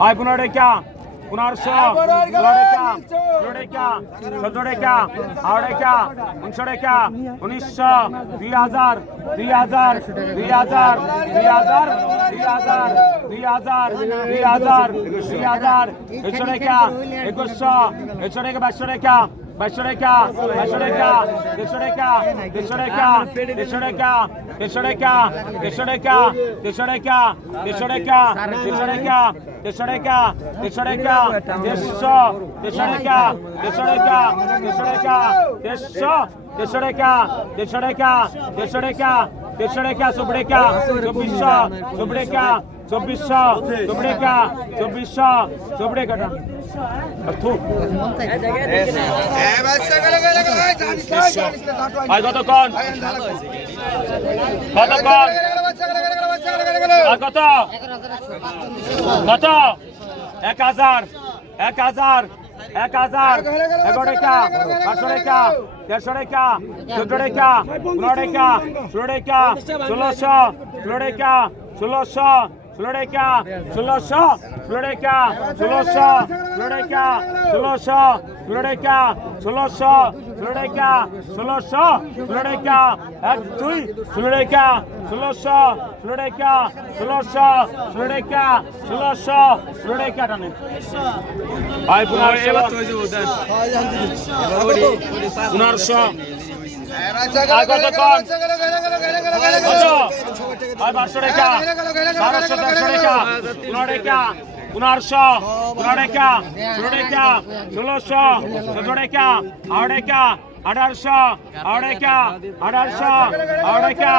হয় পনেরো টাকা পনেরোশো ষোলো টাকা চোদ্দ টাকা আড়াই টাকা উনিশশো টাকা উনিশশো দুই হাজার দুই হাজার দুই হাজার দুই হাজার দুই হাজার দুই হাজার দুই হাজার দুই হাজার একশো টাকা একুশশো একশো টাকা বাইশশো টাকা বাইশশো টাকা বাইশশো টাকা দেড়শো টাকা দেড়শো টাকা দেড়শো টাকা দেড়শো টাকা দেড়শো টাকা দেড়শো টাকা দেড়শো টাকা দেড়শো টাকা দেড়শো টাকা দেড়শো টাকা দেড়শো দেড়শো টাকা দেড়শো টাকা দেড়শো টাকা দেড়শো দেড়শো টাকা দেড়শো টাকা দেড়শো টাকা দেড়শো টাকা চব্বিশ চব্বিশ চব্বিশশো চব্বিশ টাকা চব্বিশশো থুক ভাই, কতক্ষণ? কতক্ষণ? কত? কত? এক হাজার এক হাজার এক হাজার, এগারো টাকা পাঁচশো টাকা দেড়শো টাকা চোদ্দ টাকা পনেরো টাকা ষোলো টাকা ষোলোশো, ষোলো টাকা ষোলোরেখা ষোলোশো ষোলোরেখা ষোলোশো ষোলোরেখা ষোলোশো ষোলোরেখা ষোলোশো ষোলোরেখা ষোলোশো ষোলোরেখা এক দুই ষোলোরেখা ষোলোশো ষোলোরেখা ষোলোশো ষোলোরেখা ষোলোশো ষোলোরেখা টানে ভাই পুনরায় পনেরোশো বারোশো টাকা বারোশো তেরোশো টাকা পনেরো টাকা পনেরোশো পনেরো টাকা ষোলো টাকা ষোলোশো চোদ্দ টাকা আড়াই টাকা আঠারোশো আড়াই টাকা আঠারোশো আড়াই টাকা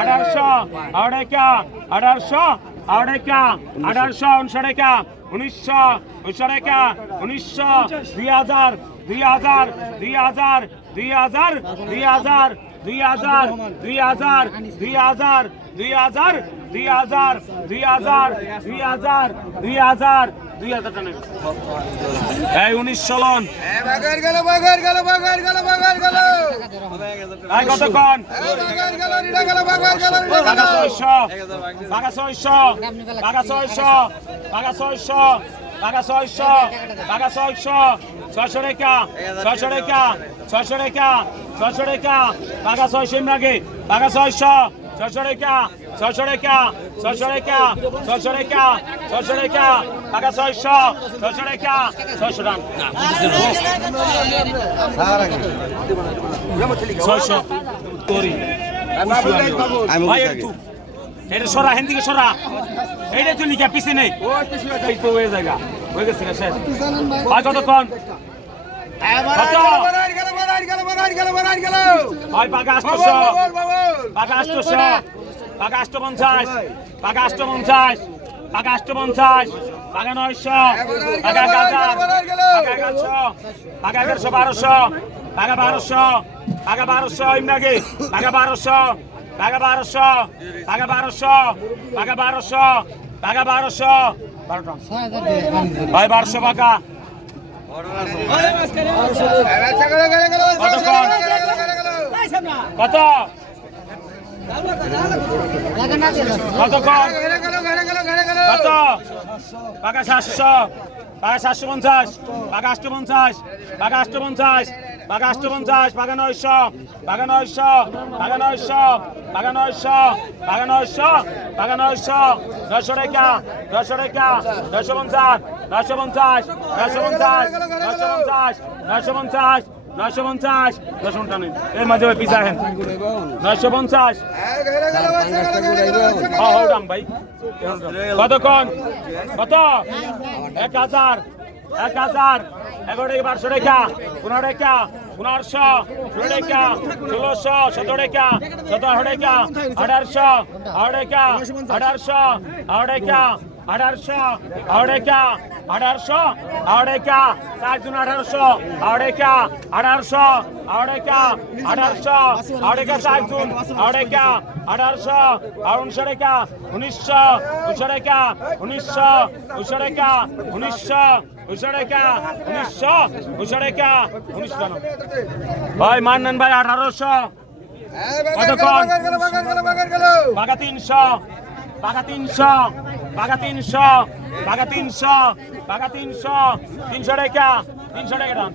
আঠারোশো আড়াই টাকা আঠারোশো আড়াই টাকা আঠারোশো উনিশশো টাকা উনিশশো উনিশশো টাকা উনিশশো, দুই হাজার দুই হাজার দুই হাজার দুই হাজার দুই হাজার দুই হাজার দুই হাজার দুই হাজার দুই হাজার দুই হাজার দুই হাজার দুই হাজার দুই হাজার দুই হাজার টাকা এই উনিশ চলন এই কতক্ষণ গেল ছয়শো টাকা ছয়শো টাকা ছয়শো টাকা ছয়শো টাকা ছয়শো টাকা ছয়শো ছয়শো টাকা ছয়শো টাকা ছয়শো টাকা ছয়শো টাকা টাকা ছয়শো নাকি টাকা ছয়শো ছয়শো টাকা ছয়শো টাকা ছয়শো টাকা ছয়শো টাকা ছয়শো টাকা টাকা ছয়শো ছয়শো টাকা ছয়শো টাকা ছয়শো তোরি ভাই একটু এটা সরা হেন দিকে সরা এইটা তুই গিয়া পিছে নেই। কতক্ষণ বারোশো। বারোশো। বারোশো। বাঘা বারোশো বাঘা বারোশো বাঘা বারোশো বাঘা বারোশো। বারোটা ভাই, বারোশো বাঘা। কত? কত কত? বাঘা সাতশো। পাকা সাতশো পঞ্চাশ পাকা আটশো পঞ্চাশ পাকা আটশো পঞ্চাশ পাকা আটশো পঞ্চাশ পাকা নয়শো পাকা নয়শো পাকা নয়শো পাকা নয়শো পাকা নয়শো পাকা নয়শো নয়শো রেখা নয়শো রেখা, নয়শো পঞ্চাশ নয়শো পঞ্চাশ নয়শো পঞ্চাশ নয়শো পঞ্চাশ নয়শো পঞ্চাশ নয়শো পঞ্চাশ। নয়শো পঞ্চাশ এর মাঝে পিছা হেন নয়শো পঞ্চাশ। দাম ভাই। কতক্ষণ? কত? এক হাজার। এক হাজার। এগারো টাকা, বারোশো টাকা। পনেরো টাকা। পনেরোশো। ষোলো টাকা। ষোলোশো। সতেরো টাকা। সতেরো টাকা। আঠারোশো। আঠারো টাকা। আঠারোশো। আঠারো টাকা। আঠারোশো আড়াইকা আঠারোশো আড়াইকা চার জুন আঠারোশো আড়াইকা আঠারোশো আড়াইকা আঠারোশো আড়াইকা চার জুন আড়াইকা আঠারোশো উনিশশো রেখা উনিশশো উনিশশো রেখা উনিশশো উনিশশো রেখা উনিশশো উনিশশো রেখা উনিশশো উনিশশো রেখা উনিশশো ভাই মান্নান ভাই আঠারোশো কতক্ষণ বাঘা তিনশো বাঘা তিনশো বাঘা তিনশো বাঘা তিনশো বাঘা তিনশো তিনশো টাকা তিনশো টাকা দাম।